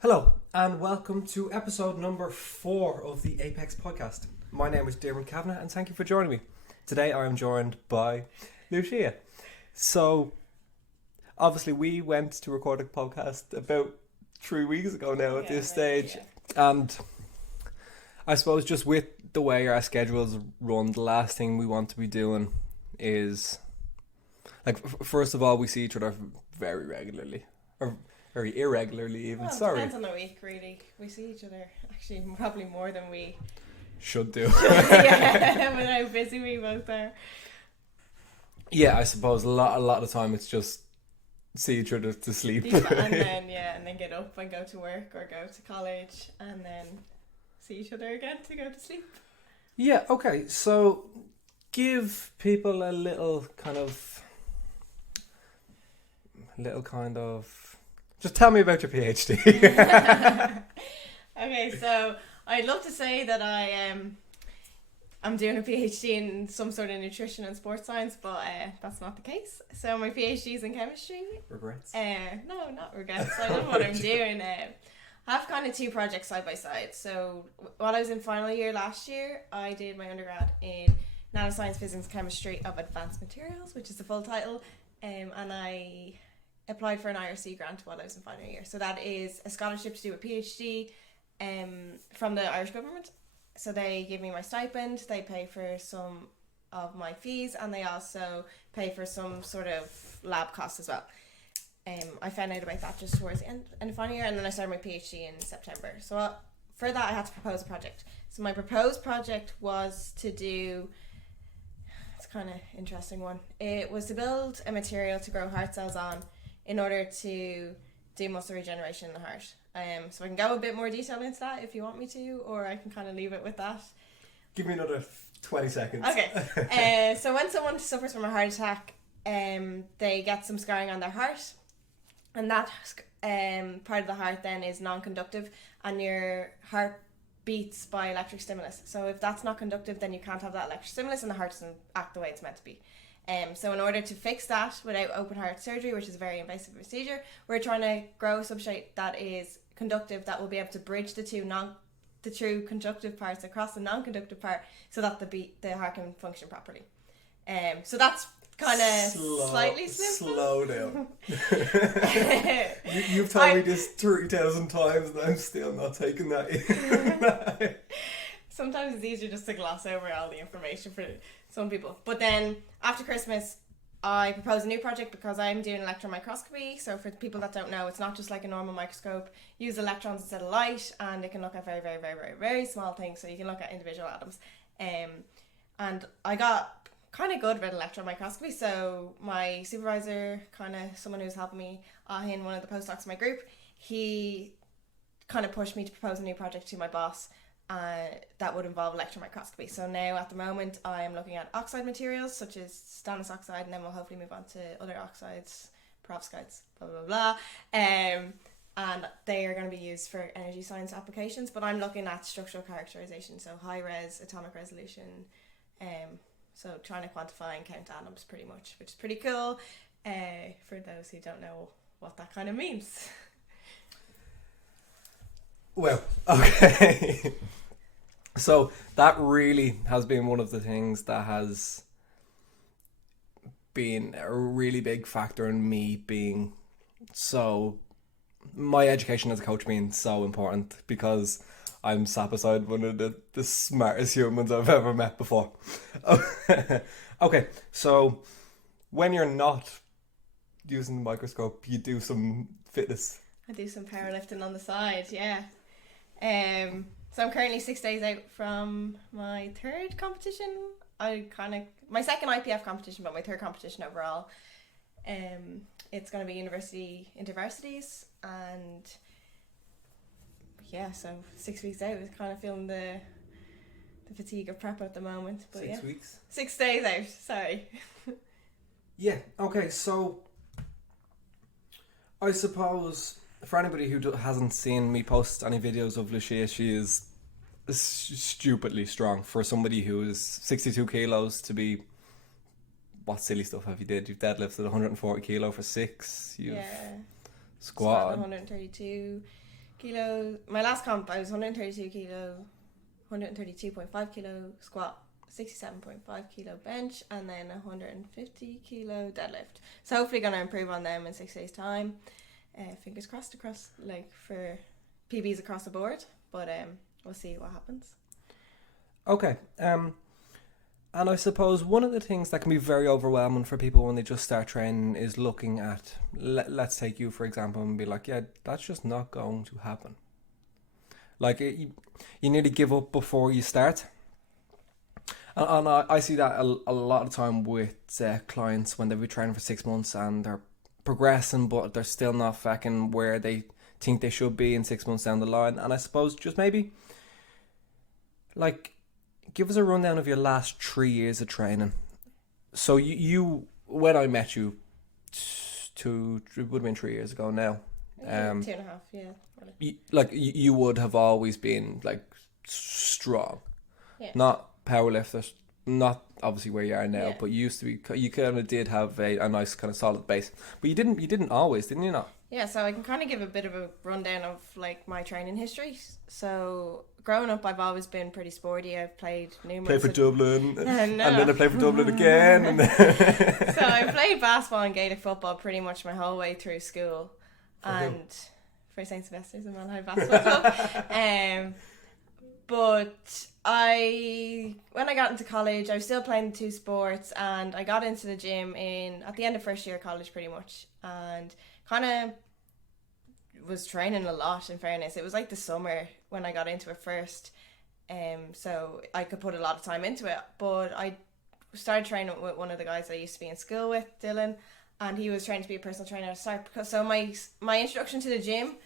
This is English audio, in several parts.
Hello, and welcome to episode number 4 of the Apex podcast. My name is Dermot Kavanagh, and thank you for joining me. Today I am joined by Lucia. So, obviously we went to record a podcast about 3 weeks ago now at this stage. And I suppose just with the way our schedules run, the last thing we want to be doing is, first of all, we see each other very regularly. Or very irregularly even. Well, it depends on the week, really. We see each other actually probably more than we should do. Yeah, with how busy we both are. Yeah, I suppose a lot of the time it's just see each other to sleep. and then get up and go to work or go to college and then see each other again to go to sleep. Yeah, okay. So give people a little kind of just tell me about your PhD. Okay, so I'd love to say that I'm doing a PhD in some sort of nutrition and sports science, but that's not the case. So my PhD is in chemistry. Regrets? No, not regrets. I love what I'm doing. I have kind of two projects side by side. So while I was in final year last year, I did my undergrad in nanoscience, physics, chemistry of advanced materials, which is the full title, and I applied for an IRC grant while I was in final year. So that is a scholarship to do a PhD from the Irish government. So they give me my stipend, they pay for some of my fees, and they also pay for some sort of lab costs as well. I found out about that just towards the end of final year, and then I started my PhD in September. So for that I had to propose a project. So my proposed project was to do, it's kind of interesting one. It was to build a material to grow heart cells on in order to do muscle regeneration in the heart. So I can go a bit more detail into that if you want me to, or I can kind of leave it with that. Give me another 20 seconds. Okay. So when someone suffers from a heart attack, they get some scarring on their heart, and that part of the heart then is non-conductive, and your heart beats by electric stimulus. So if that's not conductive, then you can't have that electric stimulus, and the heart doesn't act the way it's meant to be. So in order to fix that without open heart surgery, which is a very invasive procedure, we're trying to grow a substrate that is conductive, that will be able to bridge the true conductive parts across the non-conductive part, so that the heart can function properly. So that's kind of slightly simple. Slow down. You've told me this 30,000 times and I'm still not taking that in. Sometimes it's easier just to gloss over all the information for some people. But then after Christmas, I proposed a new project because I'm doing electron microscopy. So for the people that don't know, it's not just like a normal microscope. You use electrons instead of light, and it can look at very, very, very, very, very small things. So you can look at individual atoms. And I got kind of good with electron microscopy. So my supervisor, kind of someone who's helping me, in one of the postdocs in my group, he kind of pushed me to propose a new project to my boss. That would involve electron microscopy. So now at the moment I am looking at oxide materials such as stannous oxide, and then we'll hopefully move on to other oxides, perovskites, blah blah blah. And they are going to be used for energy science applications. But I'm looking at structural characterization, so high res atomic resolution. So trying to quantify and count atoms pretty much, which is pretty cool. For those who don't know what that kind of means. Well, okay. So that really has been one of the things that has been a really big factor in me being my education as a coach being so important, because I'm sat beside one of the smartest humans I've ever met before. Okay, so when you're not using the microscope, you do some fitness. I do some powerlifting on the side, yeah. So I'm currently 6 days out from my third competition. My second IPF competition, but my third competition overall. It's going to be university intervarsities, and yeah, so 6 weeks out, is kind of feeling the fatigue of prep at the moment. But 6 weeks? 6 days out, sorry. Yeah, okay, so I suppose for anybody who hasn't seen me post any videos of Lucia, she is stupidly strong for somebody who is 62 kilos to be. What silly stuff have you did? You've deadlifted 140 kilo for 6. You've squatted 132. kilos. My last comp, I was 132 kilo, 132.5 kilo squat, 67.5 kilo bench, and then 150 kilo deadlift. So hopefully going to improve on them in 6 days time. Fingers crossed across, like, for PBs across the board, but we'll see what happens. Okay. And I suppose one of the things that can be very overwhelming for people when they just start training is looking at, let's take you for example, and be like, yeah, that's just not going to happen. Like, you nearly give up before you start. And I see that a lot of time with clients when they've been training for 6 months and they're progressing, but they're still not fucking where they think they should be in 6 months down the line. And I suppose just maybe, like, give us a rundown of your last 3 years of training. So you when I met you, it would have been 3 years ago now. 2.5, yeah. You would have always been like strong, Yeah. not powerlifters, not obviously where you are now, Yeah. but you used to be. You kind of did have a nice kind of solid base, but you didn't always, didn't you? Not. Yeah, so I can kind of give a bit of a rundown of like my training history. So growing up, I've always been pretty sporty. I've played numerous. Played for Dublin, No. and then I played for Dublin again. And So I played basketball and Gaelic football pretty much my whole way through school, and for St Sylvester's and Malahide Basketball Club. But when I got into college, I was still playing the two sports, and I got into the gym at the end of first year of college pretty much, and kind of was training a lot, in fairness. It was like the summer when I got into it first, so I could put a lot of time into it. But I started training with one of the guys I used to be in school with, Dylan, and he was trying to be a personal trainer at the start. So my introduction to the gym,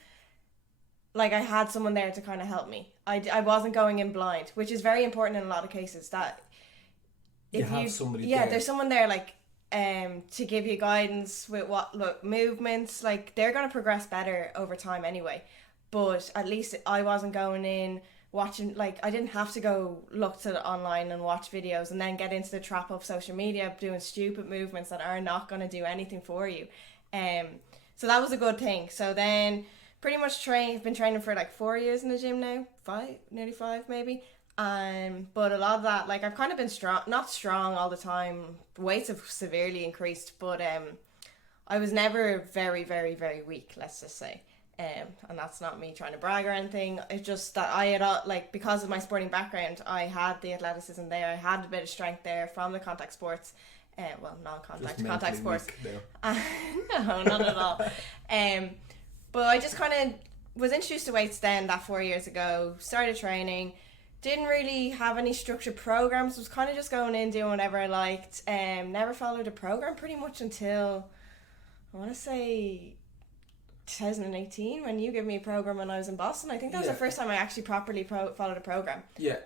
like, I had someone there to kind of help me. I wasn't going in blind, which is very important in a lot of cases. That if you have somebody there. there's someone there, like, to give you guidance with movements. Like, they're going to progress better over time anyway. But at least I wasn't going in watching, like, I didn't have to go look to online and watch videos and then get into the trap of social media doing stupid movements that are not going to do anything for you. So that was a good thing. So then pretty much been training for like 4 years in the gym now, nearly 5 maybe. But a lot of that, like, I've kind of been not strong all the time. Weights have severely increased, but I was never very, very, very weak, let's just say. And that's not me trying to brag or anything. It's just that I had, like, because of my sporting background, I had the athleticism there. I had a bit of strength there from the contact sports. Non-contact, contact sports. No, not at all. But I just kind of was introduced to weights then, that 4 years ago, started training, didn't really have any structured programs, was kind of just going in, doing whatever I liked, never followed a program pretty much until, I want to say, 2018, when you gave me a program when I was in Boston. I think that was the first time I actually properly followed a program. Yeah.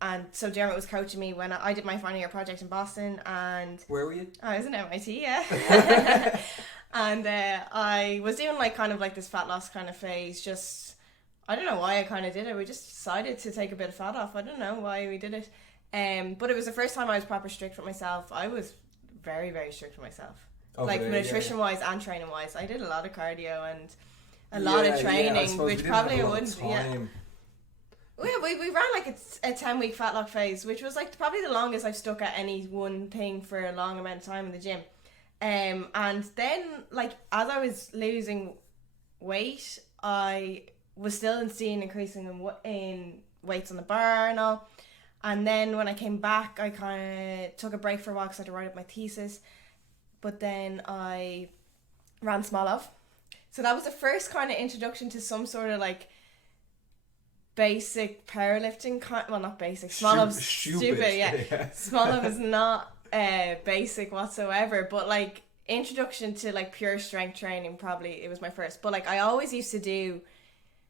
And so Dermot was coaching me when I did my final year project in Boston. And where were you? I was in MIT, yeah. And I was doing like kind of like this fat loss kind of phase. Just, I don't know why I kind of did it. We just decided to take a bit of fat off. I don't know why we did it. But it was the first time I was proper strict with myself. I was very, very strict with myself. Like nutrition wise and training wise. I did a lot of cardio and a lot of training, which probably I wouldn't. Yeah. We ran like a 10-week fat lock phase, which was like probably the longest I've stuck at any one thing for a long amount of time in the gym. And then, like, as I was losing weight, I was still seeing increasing in weights on the bar and all. And then when I came back, I kind of took a break for a while because I had to write up my thesis. But then I ran Smolov. So that was the first kind of introduction to some sort of like basic powerlifting. Well, not basic. Smolov's stupid. Yeah. Smolov is not basic whatsoever. But like introduction to like pure strength training, probably it was my first. But like I always used to do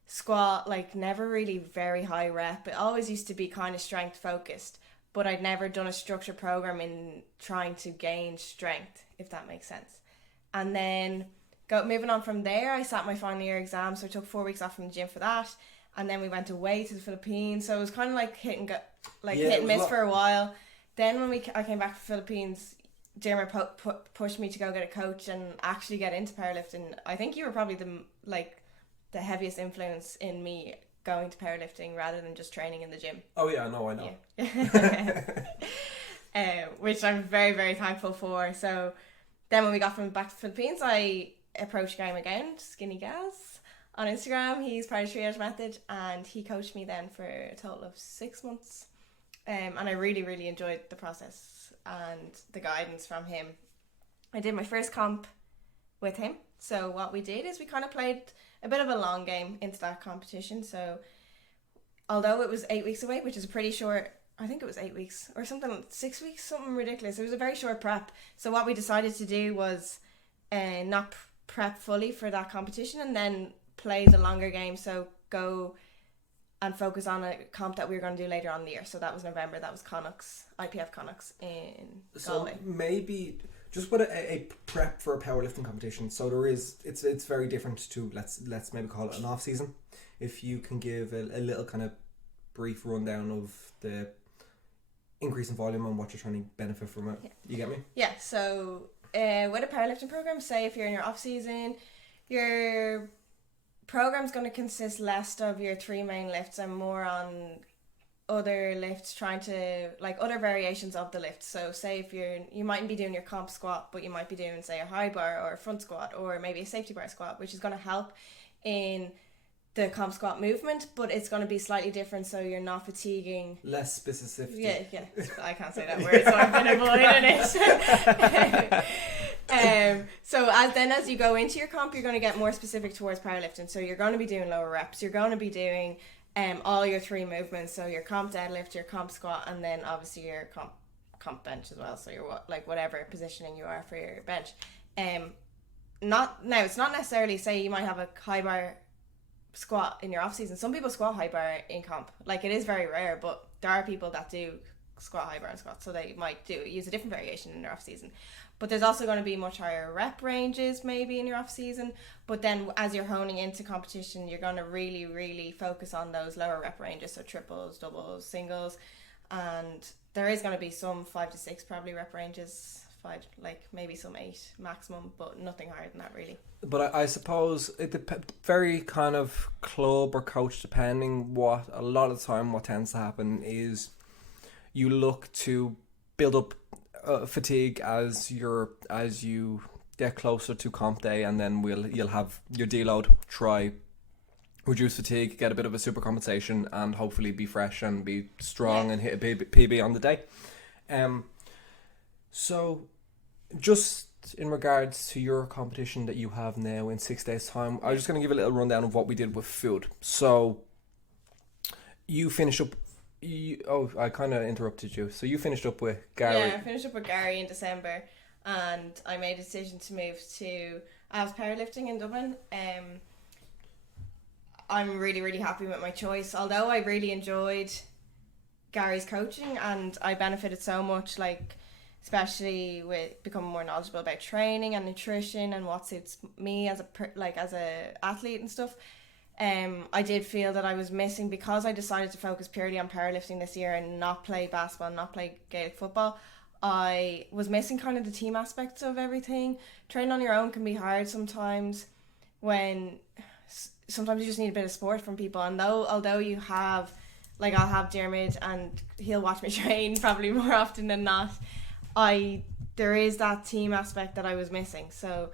squat, like never really very high rep. It always used to be kind of strength focused. But I'd never done a structured program in trying to gain strength, if that makes sense. And then moving on from there, I sat my final year exam, so I took 4 weeks off from the gym for that. And then we went away to the Philippines, so it was kind of like hit and miss for a while. Then when I came back from the Philippines, Dermot pushed me to go get a coach and actually get into powerlifting. I think you were probably the the heaviest influence in me going to powerlifting rather than just training in the gym. Oh yeah, I know. Yeah. Which I'm very, very thankful for. So then when we got back to the Philippines, I approached Gary McGowan, Skinny Gaz, on Instagram. He's part of Triage Method, and he coached me then for a total of 6 months. And I really, really enjoyed the process and the guidance from him. I did my first comp with him. So what we did is we kind of played a bit of a long game into that competition. So although it was 8 weeks away, which is a pretty short, I think it was 8 weeks or something, 6 weeks, something ridiculous. It was a very short prep. So what we decided to do was not prep fully for that competition and then play the longer game. So go and focus on a comp that we were going to do later on in the year. So that was November. That was Connacht's, IPF Connacht's in Galway. So maybe just with a prep for a powerlifting competition. So there is, it's very different to let's maybe call it an off season. If you can give a little kind of brief rundown of the increase in volume and what you're trying to benefit from it. Yeah. You get me? Yeah. So with a powerlifting program, say if you're in your off season, your program's going to consist less of your 3 main lifts and more on other lifts, trying to like other variations of the lift. So say if you mightn't be doing your comp squat, but you might be doing say a high bar or a front squat or maybe a safety bar squat, which is going to help in the comp squat movement, but it's going to be slightly different so you're not fatiguing. Less specific. Yeah, I can't say that word, so I've been avoiding it. So as you go into your comp, you're going to get more specific towards powerlifting. So you're going to be doing lower reps. You're going to be doing all your 3 movements. So your comp deadlift, your comp squat, and then obviously your comp bench as well. So your whatever positioning you are for your bench. It's not necessarily say you might have a high bar squat in your off season. Some people squat high bar in comp. Like, it is very rare, but there are people that do squat high bar and squat, so they might use a different variation in their off season. But there's also going to be much higher rep ranges maybe in your off season. But then as you're honing into competition, you're going to really, really focus on those lower rep ranges, so triples, doubles, singles, and there is going to be some 5 to 6 probably rep ranges. 5, like maybe some 8 maximum, but nothing higher than that really. But I suppose it very kind of club or coach depending. What a lot of the time what tends to happen is you look to build up fatigue as you get closer to comp day, and then you'll have your deload, try reduce fatigue, get a bit of a super compensation, and hopefully be fresh and be strong and hit a PB on the day. So just in regards to your competition that you have now in 6 days' time, I was just going to give a little rundown of what we did with food. So you finished up. I kind of interrupted you. So you finished up with Gary. Yeah, I finished up with Gary in December, and I made a decision to move to Avs Powerlifting in Dublin. I'm really, really happy with my choice. Although I really enjoyed Gary's coaching and I benefited so much, like especially with becoming more knowledgeable about training and nutrition and what suits me as a athlete and stuff. I did feel that I was missing, because I decided to focus purely on powerlifting this year and not play basketball, not play Gaelic football. I was missing kind of the team aspects of everything. Training on your own can be hard sometimes, when sometimes you just need a bit of support from people. And although you have, like, I'll have Dermot and he'll watch me train probably more often than not, there is that team aspect that I was missing. So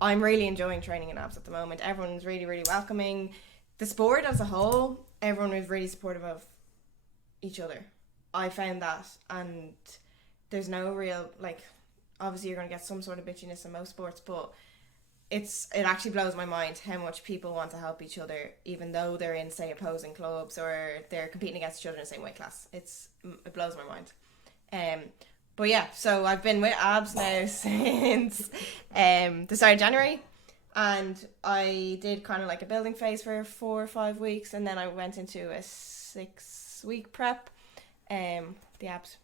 I'm really enjoying training in Avs at the moment. Everyone's really, really welcoming. The sport as a whole, everyone was really supportive of each other. I found that, and there's no real, like, obviously you're going to get some sort of bitchiness in most sports, but it actually blows my mind how much people want to help each other, even though they're in, say, opposing clubs or they're competing against each other in the same weight class. It blows my mind. But yeah, so I've been with Abs now since the start of January, and I did kind of like a building phase for 4 or 5 weeks, and then I went into a 6-week prep. The Abs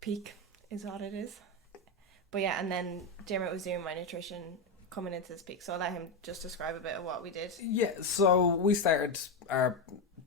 peak is what it is. But yeah, and then Dermot was doing my nutrition coming into this peak, so I'll let him just describe a bit of what we did. Yeah, so we started our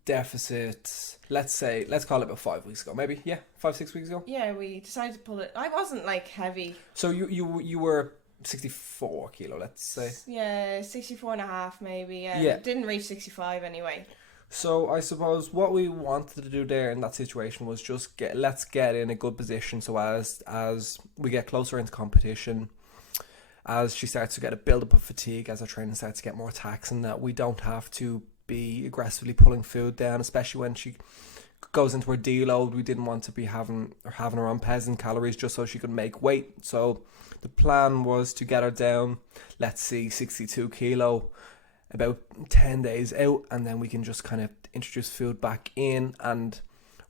deficit, let's call it about 5 weeks ago, maybe. Yeah, 5-6 weeks ago. Yeah, we decided to pull it. I wasn't like heavy. So you were 64 kilo, let's say. Yeah, 64 and a half maybe. Yeah. Didn't reach 65 anyway. So I suppose what we wanted to do there in that situation was just let's get in a good position, so as we get closer into competition, as she starts to get a build up of fatigue, as our training starts to get more taxing, that we don't have to be aggressively pulling food down, especially when she goes into her deload. We didn't want to be having her on peasant calories just so she could make weight. So the plan was to get her down, let's see, 62 kilo about 10 days out, and then we can just kind of introduce food back in. And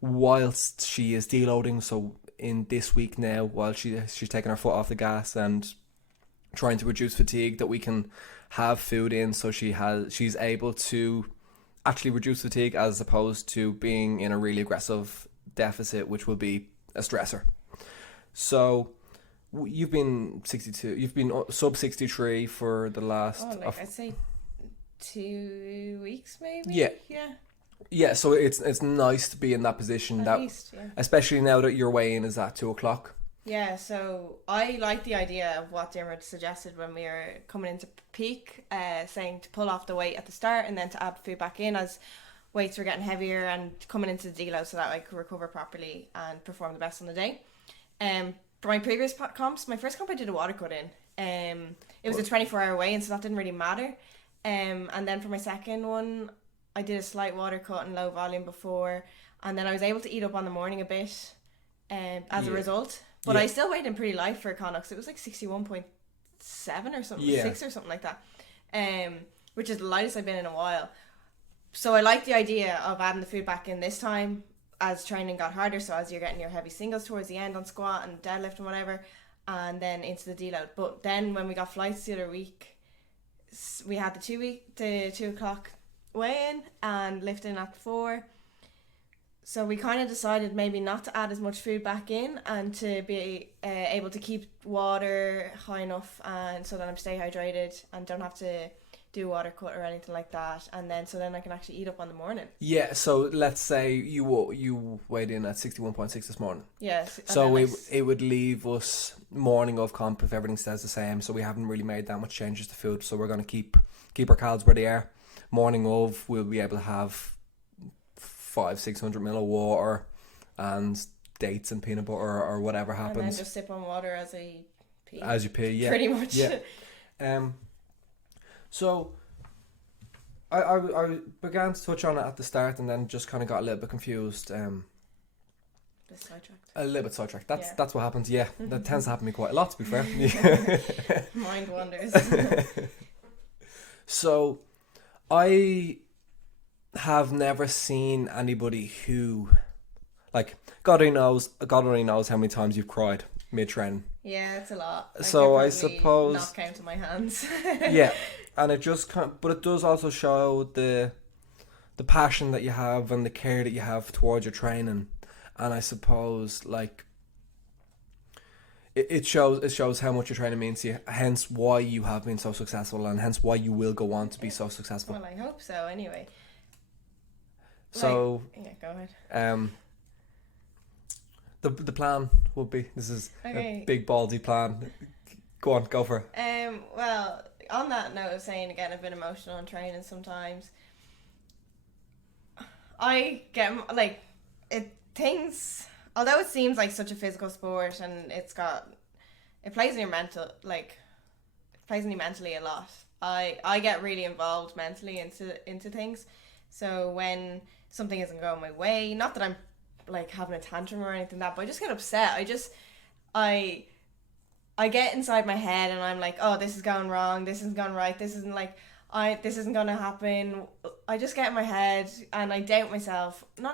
whilst she is deloading, so in this week now, while she's taking her foot off the gas and trying to reduce fatigue, that we can have food in so she's able to actually reduce fatigue, as opposed to being in a really aggressive deficit, which will be a stressor. So you've been 62, you've been sub 63 for the last I'd say 2 weeks maybe. Yeah, so it's nice to be in that position, At least, especially now that your weigh-in is at 2:00. Yeah, so I like the idea of what Dermot suggested when we were coming into peak, saying to pull off the weight at the start and then to add food back in as weights were getting heavier and coming into the deload, so that I could recover properly and perform the best on the day. For my previous comps, my first comp I did a water cut in. It was a 24-hour weigh-in, so that didn't really matter. And then for my second one, I did a slight water cut and low volume before, and then I was able to eat up on the morning a bit as a result. But I still weighed in pretty light for a Connacht. It was like 61.7 or something, 6 or something like that, which is the lightest I've been in a while. So I like the idea of adding the food back in this time as training got harder, so as you're getting your heavy singles towards the end on squat and deadlift and whatever, and then into the deload. But then when we got flights the other week, we had the 2:00 weigh-in and lifting at 4. So we kind of decided maybe not to add as much food back in, and to be able to keep water high enough, and so that I'm stay hydrated and don't have to do water cut or anything like that, and then so then I can actually eat up on the morning. Yeah, so let's say you weighed in at 61.6 this morning. Yes. So it would leave us morning of comp if everything stays the same. So we haven't really made that much changes to food. So we're going to keep our calories where they are. Morning of, we'll be able to have 500-600 ml of water and dates and peanut butter or whatever happens. And then just sip on water as I pee. As you pee, yeah. Pretty much. Yeah. So I began to touch on it at the start and then just kind of got a little bit confused. Bit sidetracked. A little bit sidetracked. That's what happens. Yeah, that tends to happen to me quite a lot, to be fair. Mind wanders. So I have never seen anybody who, like, God only knows how many times you've cried mid-training. Yeah, it's a lot. So I could suppose not count on my hands. Yeah, and it just but it does also show the passion that you have and the care that you have towards your training, and I suppose like it shows how much your training means to you. Hence why you have been so successful, and hence why you will go on to be so successful. Well, I hope so. Anyway. So yeah, go ahead. The plan would be, this is Okay. a big ballsy plan. Go on, go for it. Well, on that note of saying again, I've been emotional in training sometimes. I get like although it seems like such a physical sport and it plays in your mental, like it plays in you mentally a lot. I get really involved mentally into things. So when something isn't going my way, not that I'm like having a tantrum or anything like that, but I just get upset. I get inside my head and I'm like, oh, this is going wrong, this isn't going right, this isn't going to happen. I just get in my head and I doubt myself. But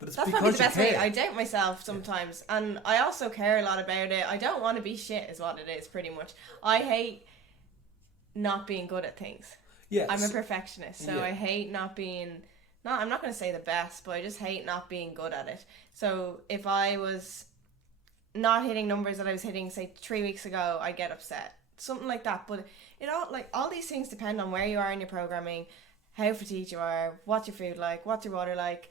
that's probably the best way. I doubt myself sometimes, and I also care a lot about it. I don't want to be shit is what it is, pretty much. I hate not being good at things. Yes. I'm a perfectionist, so I hate not being... I'm not going to say the best, but I just hate not being good at it. So if I was not hitting numbers that I was hitting, say, 3 weeks ago, I'd get upset. Something like that. But all these things depend on where you are in your programming, how fatigued you are, what's your food like, what's your water like.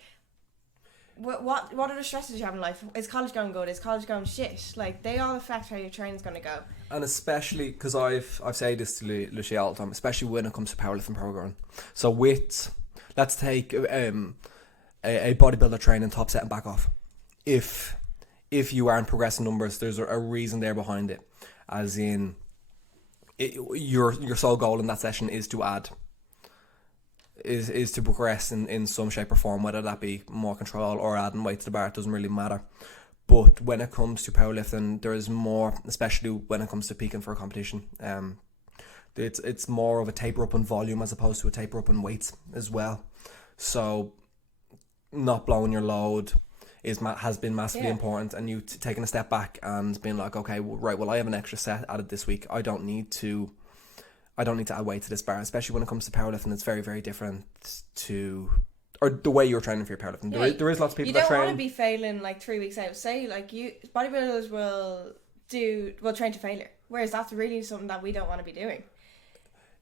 what are the stresses you have in life? Is college going good? Is college going shit? Like, they all affect how your training's going to go. And especially because I've said this to Lucia all the time, especially when it comes to powerlifting programming. So let's take a bodybuilder training top set and back off. If you aren't progressing numbers, there's a reason there behind it. As in, your sole goal in that session is to add. Is to progress in some shape or form, whether that be more control or adding weight to the bar. It doesn't really matter. But when it comes to powerlifting, there is more, especially when it comes to peaking for a competition. It's more of a taper up in volume as opposed to a taper up in weights as well. So not blowing your load has been massively important, and you taking a step back and being like, okay, well, I have an extra set added this week. I don't need to add weight to this bar, especially when it comes to powerlifting. It's very, very different or the way you're training for your powerlifting. There is lots of people that train. You don't want to be failing like 3 weeks out. Say like bodybuilders will train to failure, whereas that's really something that we don't want to be doing.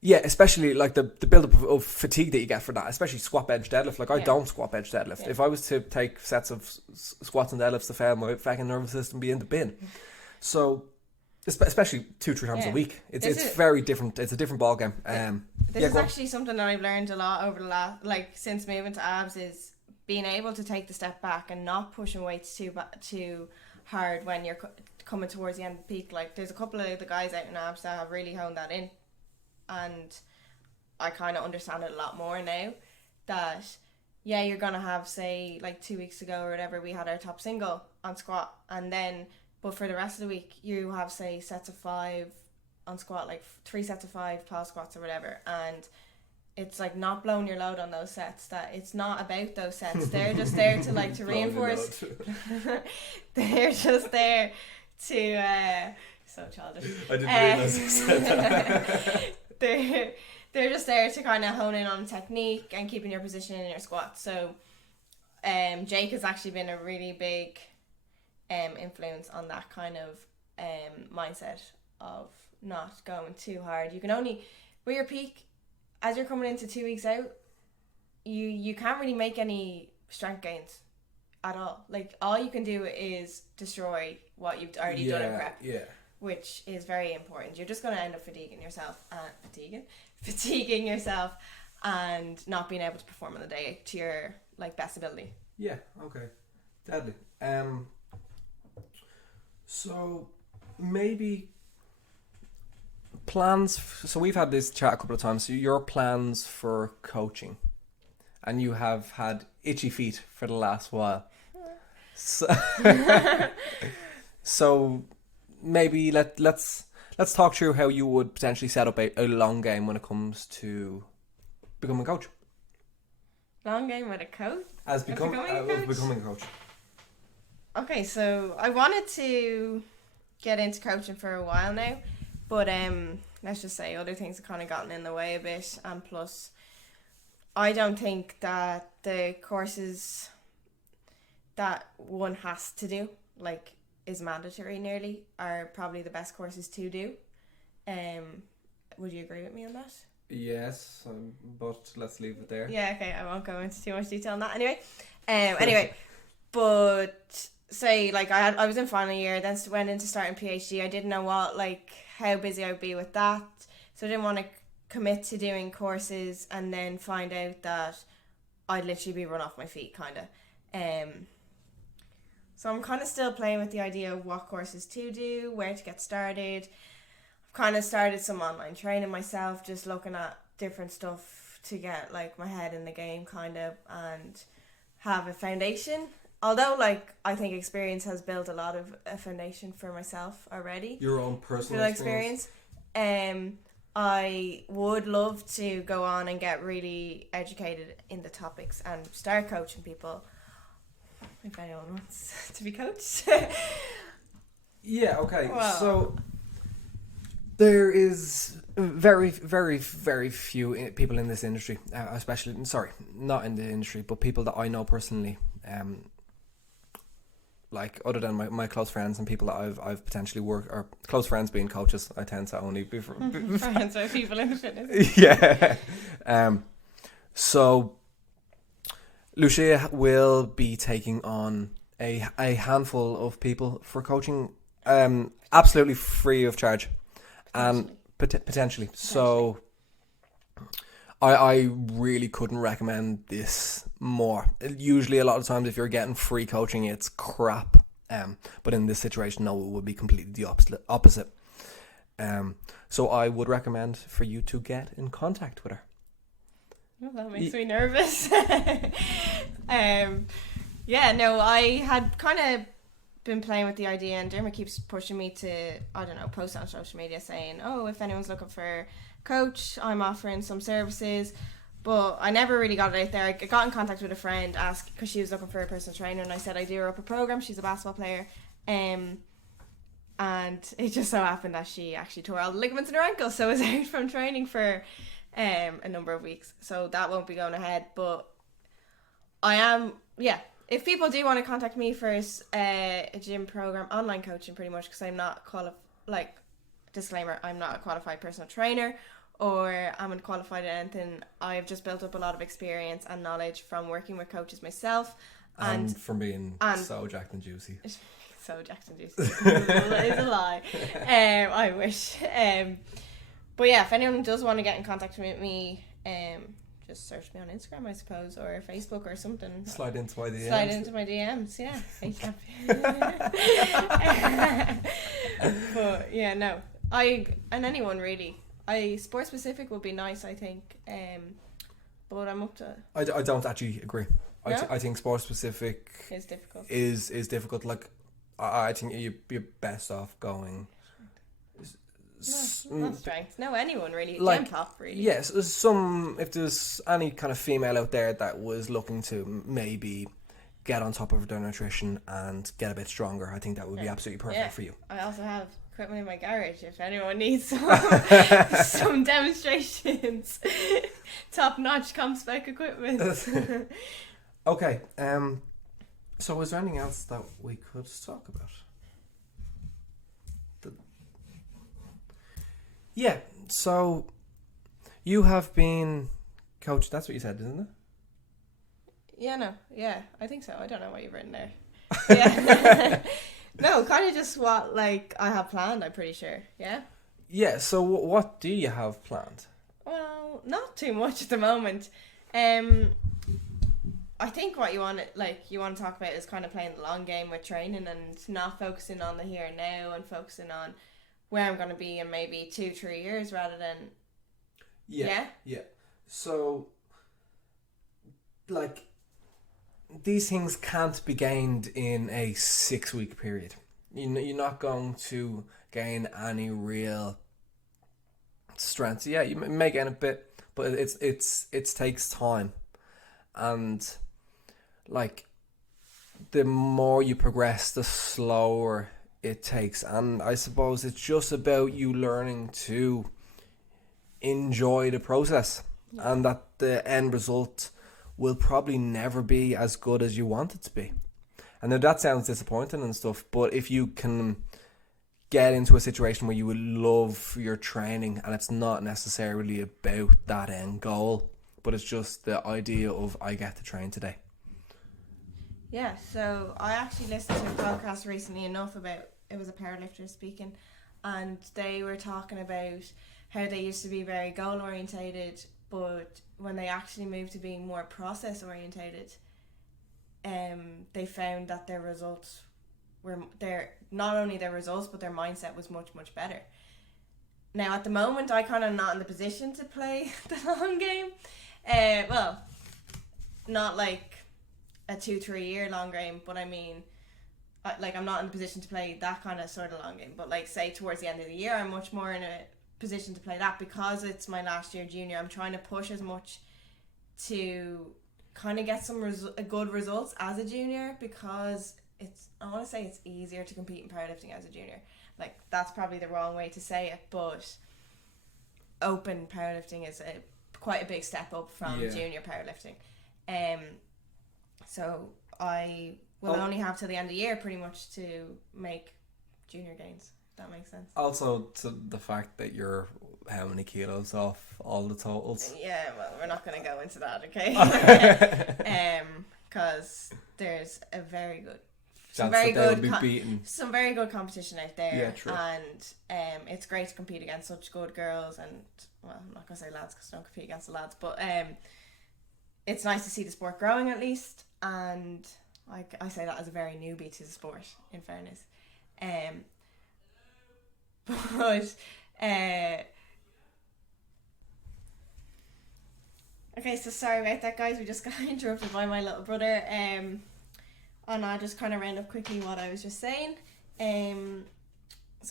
Yeah, especially like the build-up of fatigue that you get for that, especially squat, bench, deadlift. Like, I don't squat, bench, deadlift. Yeah. If I was to take sets of squats and deadlifts to fail, my fucking nervous system be in the bin. So, especially 2-3 times a week, it's very different. It's a different ball game. This is actually something that I've learned a lot over the last, since moving to abs, is being able to take the step back and not pushing weights too hard when you're coming towards the end of the peak. Like, there's a couple of the guys out in abs that have really honed that in, and I kind of understand it a lot more now. That you're gonna have, say, like 2 weeks ago or whatever, we had our top single on squat, and then but for the rest of the week you have, say, sets of 5 on squat, like 3 sets of 5 pause squats or whatever, and it's like not blowing your load on those sets. That it's not about those sets. They're just there to reinforce. They're just there to so childish. I didn't realize you said that. They're just there to kind of hone in on technique and keeping your position in your squat. So Jake has actually been a really big influence on that kind of mindset of not going too hard. You can only, with your peak, as you're coming into 2 weeks out, you can't really make any strength gains at all. Like, all you can do is destroy what you've already done in prep. Yeah. Which is very important. You're just going to end up fatiguing yourself and not being able to perform on the day to your best ability. Yeah. Okay. Deadly. So maybe plans. So we've had this chat a couple of times. So your plans for coaching, and you have had itchy feet for the last while. So maybe let's talk through how you would potentially set up a long game when it comes to becoming a coach. Long game with a coach? Becoming a coach. Okay, so I wanted to get into coaching for a while now, but let's just say other things have kind of gotten in the way a bit, and plus I don't think that the courses that one has to do, is mandatory nearly, are probably the best courses to do. Would you agree with me on that? Yes, but let's leave it there. Yeah, okay, I won't go into too much detail on that anyway. But say, I was in final year, then went into starting PhD. I didn't know how busy I would be with that, so I didn't want to commit to doing courses and then find out that I'd literally be run off my feet, kind of. So I'm kind of still playing with the idea of what courses to do, where to get started. I've kind of started some online training myself, just looking at different stuff to get my head in the game, kind of, and have a foundation. Although I think experience has built a lot of a foundation for myself already. Your own personal experience. I would love to go on and get really educated in the topics and start coaching people. If anyone wants to be coached. Yeah, okay. Well, so there is very, very, very few people in this industry, especially, not in the industry, but people that I know personally, other than my close friends and people that I've potentially worked, or close friends being coaches, I tend to only be friends with people in the fitness. Yeah. So Lucia will be taking on a handful of people for coaching, absolutely free of charge, and potentially. So, I really couldn't recommend this more. Usually, a lot of times, if you're getting free coaching, it's crap. But in this situation, no, it would be completely the opposite. So I would recommend for you to get in contact with her. Oh, that makes me nervous. Yeah, no, I had kind of been playing with the idea, and Dermot keeps pushing me to, I don't know, post on social media saying, oh, if anyone's looking for a coach, I'm offering some services. But I never really got it out there. I got in contact with a friend, asked because she was looking for a personal trainer, and I said I'd do her up a program. She's a basketball player, and it just so happened that she actually tore all the ligaments in her ankle, so I was out from training for a number of weeks. So that won't be going ahead. But I am, yeah. If people do want to contact me for a gym program, online coaching, pretty much, because I'm not disclaimer, I'm not a qualified personal trainer, or I'm unqualified in anything. I've just built up a lot of experience and knowledge from working with coaches myself. And from being so jacked and juicy. So jacked and juicy. It's a lie. I wish. But yeah, if anyone does want to get in contact with me, just search me on Instagram, I suppose, or Facebook or something. Slide into my DMs. Slide into my DMs, yeah. But yeah, no. And anyone really. Sport specific would be nice, I think. But I'm up to. I don't actually agree. No? I think sport specific It's difficult. Is difficult. Like I think you're best off going. Not strength. No, anyone really. Like, Gym top really. Yes, if there's any kind of female out there that was looking to maybe get on top of their nutrition and get a bit stronger, I think that would be absolutely perfect for you. I also have equipment in my garage if anyone needs some demonstrations. Top notch comp spec equipment. Okay. So is there anything else that we could talk about? Yeah, so you have been coach, that's what you said, isn't it? Yeah, I think so. I don't know what you've written there. Yeah. No, kind of just what I have planned, I'm pretty sure. Yeah? Yeah, so what do you have planned? Well, not too much at the moment. I think what you want to talk about is kind of playing the long game with training and not focusing on the here and now and focusing on where I'm going to be in maybe 2-3 years rather than... Yeah. So, these things can't be gained in a 6-week period. You're not going to gain any real strength. Yeah, you may gain a bit, but it takes time. And, the more you progress, the slower it takes. And I suppose it's just about you learning to enjoy the process, and that the end result will probably never be as good as you want it to be. And now that sounds disappointing and stuff, but if you can get into a situation where you would love your training and it's not necessarily about that end goal, but it's just the idea of I get to train today. Yeah, so I actually listened to a podcast recently enough about, it was a powerlifter speaking, and they were talking about how they used to be very goal orientated, but when they actually moved to being more process orientated, they found that their results were not only their results, but their mindset was much, much better. Now at the moment I kind of not in the position to play the long game. Well, not like a 2-3 year long game, but I mean, I'm not in a position to play that kind of sort of long game, but say towards the end of the year I'm much more in a position to play that, because it's my last year junior. I'm trying to push as much to kind of get some good results as a junior, because I want to say it's easier to compete in powerlifting as a junior. That's probably the wrong way to say it, but open powerlifting is quite a big step up from junior powerlifting. So I will only have till the end of the year pretty much to make junior gains, if that makes sense. Also to the fact that you're how many kilos off all the totals? Yeah, well, we're not going to go into that, okay? Because there's a very good, some very good, some very good competition out there. Yeah, true. And it's great to compete against such good girls, and well, I'm not going to say lads because I don't compete against the lads, but it's nice to see the sport growing at least, and I say that as a very newbie to the sport, in fairness. But okay, so sorry about that, guys. We just got interrupted by my little brother. And I'll just kind of round up quickly what I was just saying. So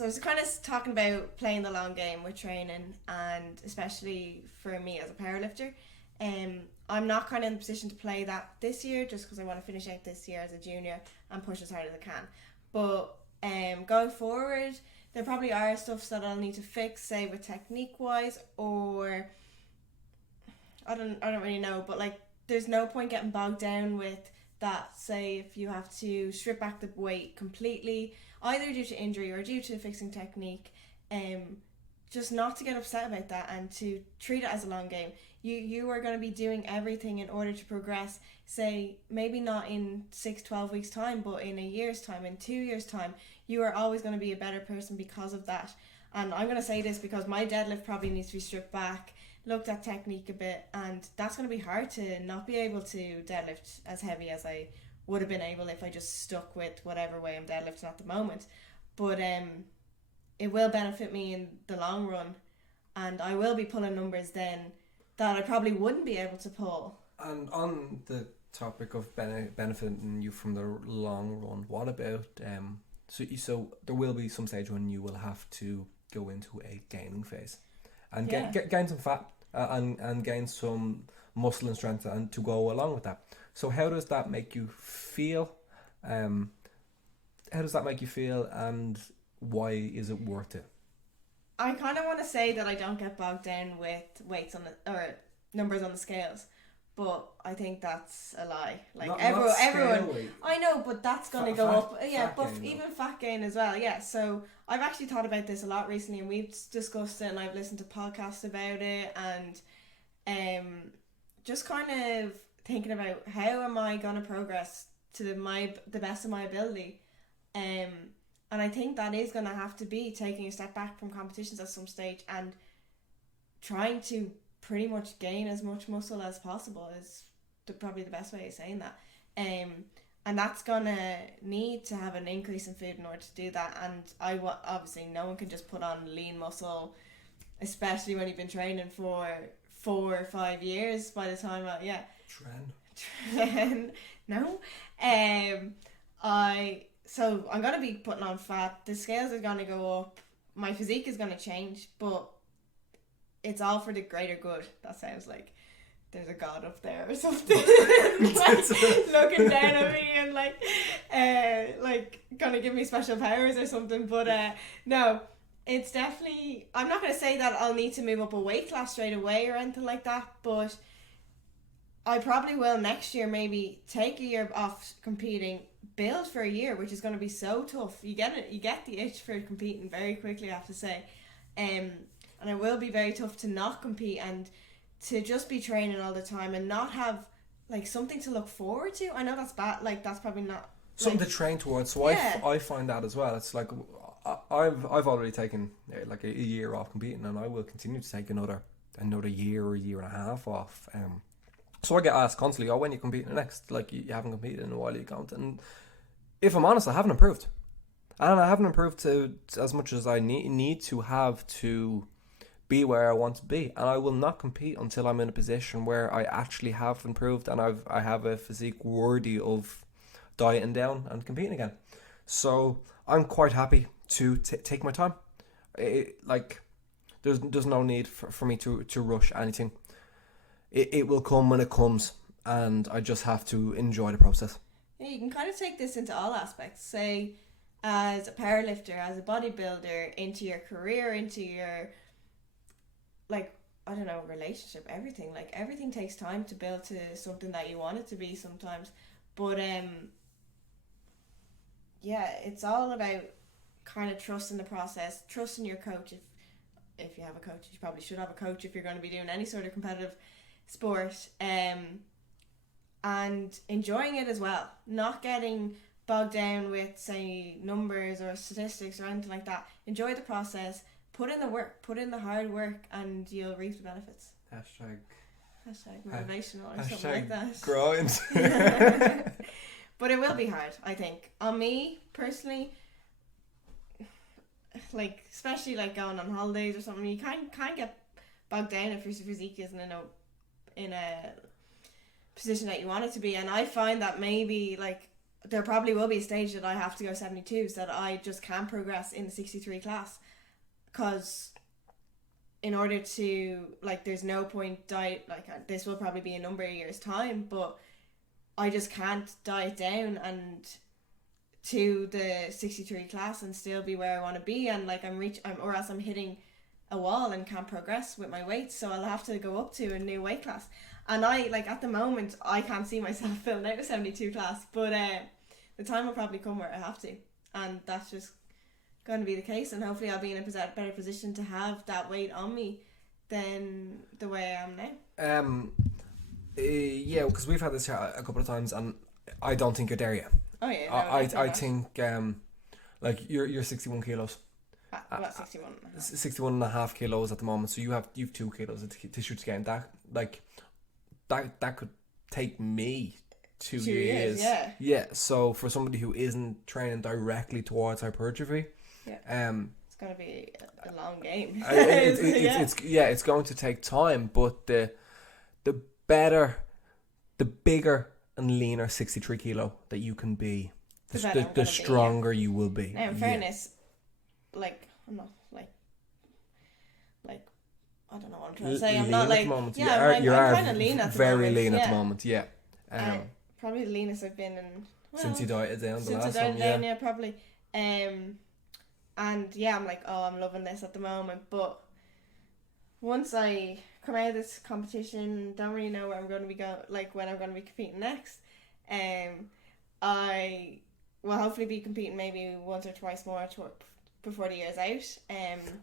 I was kind of talking about playing the long game with training, and especially for me as a powerlifter. I'm not kind of in the position to play that this year, just because I want to finish out this year as a junior and push as hard as I can. But going forward, there probably are stuff that I'll need to fix, say with technique wise, or I don't really know, but like there's no point getting bogged down with that. Say if you have to strip back the weight completely, either due to injury or due to fixing technique, just not to get upset about that and to treat it as a long game. You are going to be doing everything in order to progress, say maybe not in 6-12 weeks time, but in a year's time, in 2 years time, you are always going to be a better person because of that. And I'm going to say this because my deadlift probably needs to be stripped back, looked at technique a bit, and that's going to be hard to not be able to deadlift as heavy as I would have been able if I just stuck with whatever way I'm deadlifting at the moment. But it will benefit me in the long run, and I will be pulling numbers then that I probably wouldn't be able to pull. And on the topic of benefiting you from the long run, what about so there will be some stage when you will have to go into a gaining phase and gain some fat and gain some muscle and strength and to go along with that. So how does that make you feel? And why is it worth it? I kind of want to say that I don't get bogged down with weights or numbers on the scales, but I think that's a lie. Like everyone, weight. I know, but that's going to go up. Yeah, but even fat gain as well. Yeah, so I've actually thought about this a lot recently, and we've discussed it, and I've listened to podcasts about it, and just kind of thinking about how am I going to progress to the best of my ability. And I think that is going to have to be taking a step back from competitions at some stage and trying to pretty much gain as much muscle as possible is probably the best way of saying that. And that's going to need to have an increase in food in order to do that. And obviously no one can just put on lean muscle, especially when you've been training for 4 or 5 years by the time Trend. No. So I'm going to be putting on fat. The scales are going to go up. My physique is going to change, but it's all for the greater good. That sounds like there's a god up there or something looking down at me and like going to give me special powers or something. But no, it's definitely... I'm not going to say that I'll need to move up a weight class straight away or anything like that, but I probably will next year maybe take a year off competing, build for a year, which is going to be so tough. You get the itch for competing very quickly, I have to say. And it will be very tough to not compete and to just be training all the time and not have like something to look forward to. I know that's bad, like that's probably not something to train towards. So yeah. I find that as well. It's like I've already taken like a year off competing, and I will continue to take another year or year and a half off. So I get asked constantly, when you competing next? Like you haven't competed in a while, you can't. And if I'm honest, I haven't improved. And I haven't improved to as much as I need to have to be where I want to be. And I will not compete until I'm in a position where I actually have improved and I have a physique worthy of dieting down and competing again. So I'm quite happy to take my time. There's no need for me to rush anything. It will come when it comes, and I just have to enjoy the process. Yeah, you can kind of take this into all aspects. Say, as a powerlifter, as a bodybuilder, into your career, into your, relationship, everything. Like, everything takes time to build to something that you want it to be sometimes. But, it's all about kind of trusting the process, trusting your coach. if you have a coach, you probably should have a coach if you're going to be doing any sort of competitive sport, and enjoying it as well, not getting bogged down with, say, numbers or statistics or anything like that. Enjoy the process, put in the work, put in the hard work, and you'll reap the benefits. Hashtag motivational or something like that. Grind. But it will be hard, I think. On me personally, like, especially like going on holidays or something, you can't get bogged down if your physique isn't in a position that you want it to be. And I find that maybe, like, there probably will be a stage that I have to go 72, so that I just can't progress in the 63 class, because in order to, like, there's no point this will probably be a number of years time, but I just can't diet down and to the 63 class and still be where I want to be, and like or else I'm hitting a wall and can't progress with my weight, so I'll have to go up to a new weight class. And I, like, at the moment, I can't see myself filling out a 72 class, but the time will probably come where I have to, and that's just going to be the case, and hopefully I'll be in a better position to have that weight on me than the way I am now. Yeah, because we've had this chat a couple of times, and I don't think you're there yet. Oh yeah, no, I think like you're 61 kilos. About 61. 61 and a half kilos at the moment, so you've 2 kilos of tissue to gain. That could take me 2 years. Yeah. So for somebody who isn't training directly towards hypertrophy, it's gonna be a long game. It's going to take time, but the bigger and leaner 63 kilo that you can be, the stronger you will be. Now, in fairness, I'm not I don't know what I'm trying to say. I'm not like, moment. I'm kind of lean at the moment. Very lean at the moment. Yeah. Probably the leanest I've been in since you dieted down. Probably. And yeah, I'm like, I'm loving this at the moment. But once I come out of this competition, don't really know where I'm going to be when I'm going to be competing next. I will hopefully be competing maybe once or twice more before the year's out.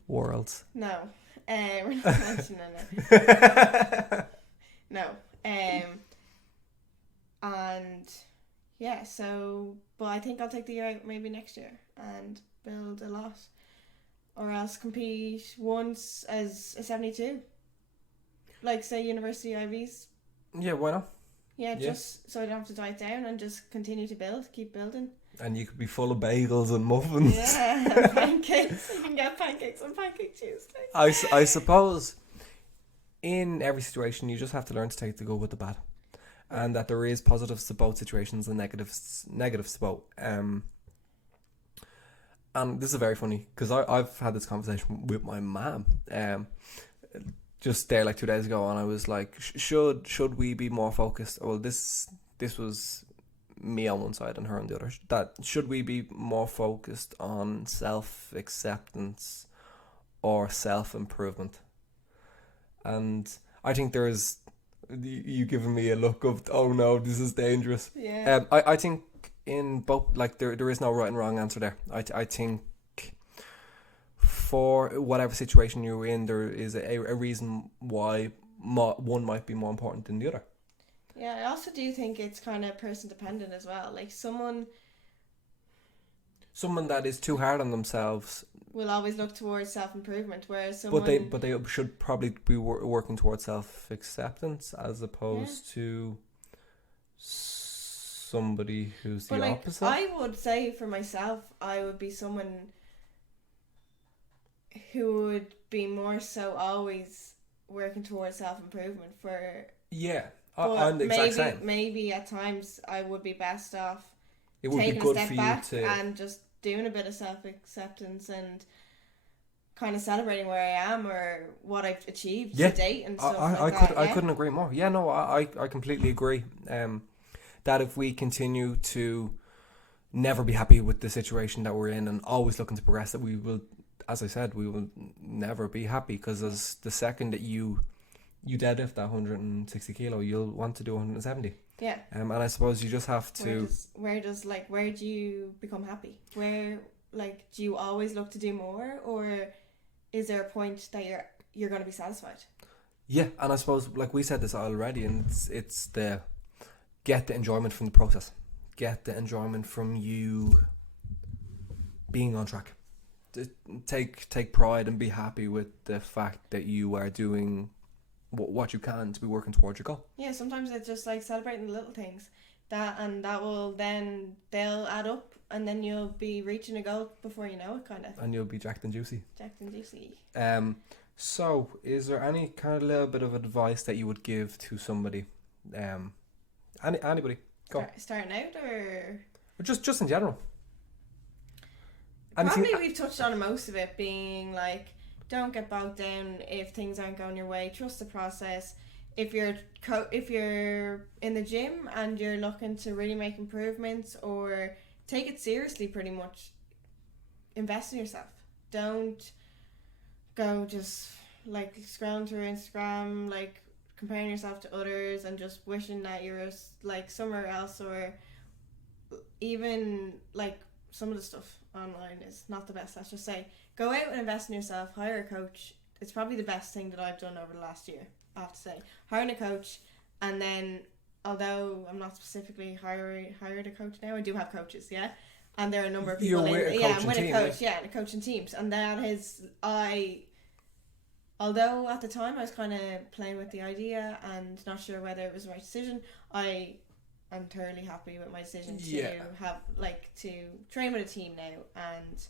Worlds. No. We're not mentioning it. No. And yeah, so, but I think I'll take the year out maybe next year and build a lot, or else compete once as a 72, like, say, University IVs. Yeah, why not? Yeah, just so I don't have to diet down and just continue to keep building. And you could be full of bagels and muffins. Yeah, pancakes. You can get pancakes on Pancake Tuesday. I suppose in every situation you just have to learn to take the good with the bad, and that there is positives to both situations and negatives to both. And this is very funny because I've had this conversation with my mum just there like 2 days ago, and I was like, should we be more focused? Well, this was me on one side and her on the other. That should we be more focused on self-acceptance or self-improvement? And I think there is, you giving me a look of, oh no, this is dangerous. Yeah. I think in both, like, there is no right and wrong answer there. I think for whatever situation you're in, there is a reason why one might be more important than the other. Yeah, I also do think it's kind of person dependent as well. Like, someone that is too hard on themselves will always look towards self-improvement, whereas someone... But they should probably be working towards self-acceptance as opposed to somebody who's the opposite. I would say for myself, I would be someone who would be more so always working towards self-improvement for... Yeah. I'm the exact same. Maybe at times I would be best off taking a step back and just doing a bit of self-acceptance and kind of celebrating where I am or what I've achieved to date and stuff I couldn't agree more. Yeah, no, I completely agree. That if we continue to never be happy with the situation that we're in and always looking to progress, that we will, as I said, we will never be happy, because as the second that you deadlift that 160 kilo, you'll want to do 170. Yeah. And I suppose you just have to... Where do you become happy? Where, like, do you always look to do more, or is there a point that you're going to be satisfied? Yeah, and I suppose, like we said this already, and it's the get the enjoyment from the process, get the enjoyment from you being on track. Take pride and be happy with the fact that you are doing what you can to be working towards your goal. Yeah, sometimes it's just like celebrating the little things that will then they'll add up, and then you'll be reaching a goal before you know it, kind of. And you'll be jacked and juicy. Jacked and juicy. So is there any kind of little bit of advice that you would give to somebody, anybody? Go. Starting out, or just in general? Probably we've touched on most of it, being like, don't get bogged down if things aren't going your way. Trust the process. If you're in the gym and you're looking to really make improvements or take it seriously, pretty much invest in yourself. Don't go just like scrolling through Instagram, like comparing yourself to others and just wishing that you're like somewhere else, or even like some of the stuff online is not the best. Let's just say go out and invest in yourself. Hire a coach. It's probably the best thing that I've done over the last year, I have to say. Hiring a coach, and then although I'm not specifically hired a coach now, I do have coaches, yeah. And there are a number of people I'm with a coach, and a coach and teams. And that is although at the time I was kind of playing with the idea and not sure whether it was the right decision, I'm thoroughly happy with my decision to have to train with a team now. And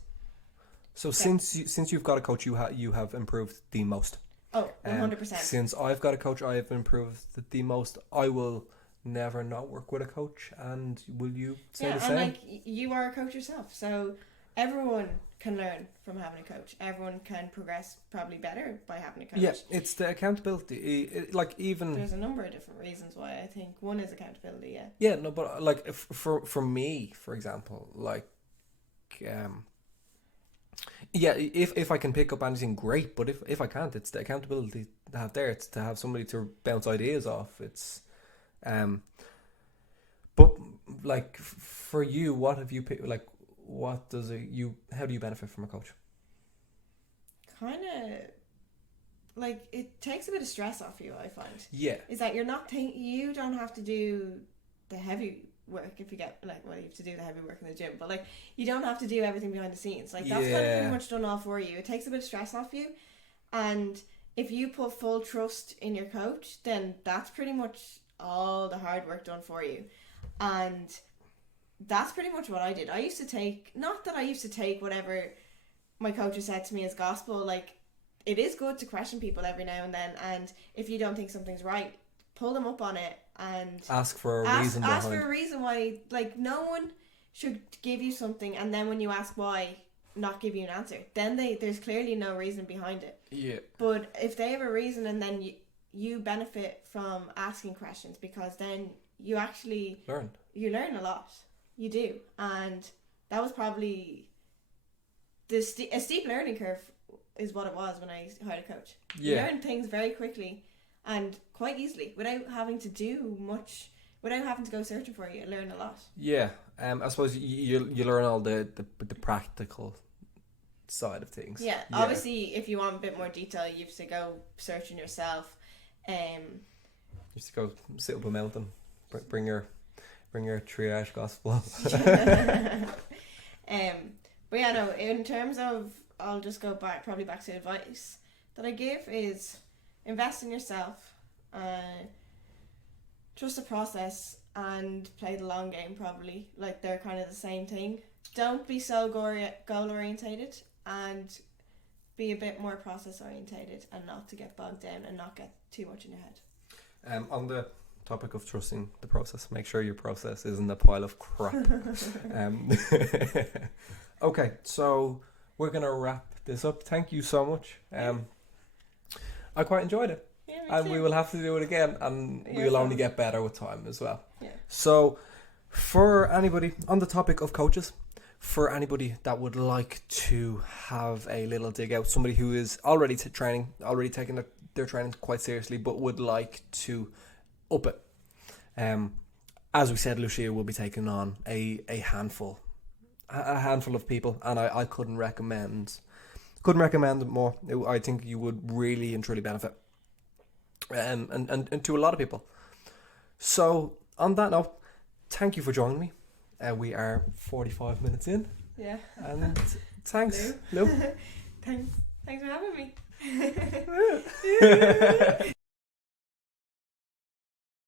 so since you've got a coach, you have improved the most. Oh, 100%. Since I've got a coach, I have improved the most. I will never not work with a coach, and will you say the same? And you are a coach yourself, so everyone can learn from having a coach. Everyone can progress probably better by having a coach. Yeah, it's the accountability. There's a number of different reasons why. I think one is accountability. Yeah. Yeah, no, but like for me, for example, if I can pick up anything, great. But if I can't, it's the accountability to have there. It's to have somebody to bounce ideas off. It's, but like for you, what have you picked? Like, what does how do you benefit from a coach? Kind of like it takes a bit of stress off you, I find. Yeah. Is that you don't have to do the heavy work if you get you have to do the heavy work in the gym, but you don't have to do everything behind the scenes. That's kind of pretty much done all for you. It takes a bit of stress off you, and if you put full trust in your coach, then that's pretty much all the hard work done for you. And that's pretty much what I did. I used to take whatever my coach has said to me as gospel. It is good to question people every now and then, and if you don't think something's right, pull them up on it and ask for a reason behind. Ask for a reason why. No one should give you something and then when you ask why, not give you an answer. Then there's clearly no reason behind it. Yeah. But if they have a reason, and then you benefit from asking questions, because then you actually learn. You learn a lot. You do, and that was probably a steep learning curve. Is what it was when I hired a coach. Yeah. You learn things very quickly and quite easily without having to do much, without having to go searching for it. You learn a lot. Yeah, I suppose you learn all the practical side of things. Yeah, obviously, if you want a bit more detail, you have to go searching yourself. You have to go sit up a mountain, bring your triage gospel. But yeah, no. In terms of, I'll just go back to advice that I give is invest in yourself, trust the process, and play the long game. Probably they're kind of the same thing. Don't be so goal orientated, and be a bit more process orientated, and not to get bogged down and not get too much in your head. On the topic of trusting the process, make sure your process isn't a pile of crap. Okay, so we're gonna wrap this up. Thank you so much. I quite enjoyed it. Yeah, and we will have to do it again, and we'll only get better with time as well. Yeah. So for anybody on the topic of coaches, for anybody that would like to have a little dig out, somebody who is already taking their training quite seriously, but would like to up it, as we said, Lucia will be taking on a handful of people, and I couldn't recommend Couldn't recommend it more. I think you would really and truly benefit. And to a lot of people. So, on that note, thank you for joining me. We are 45 minutes in. Yeah. And thanks, Lou. Thanks for having me.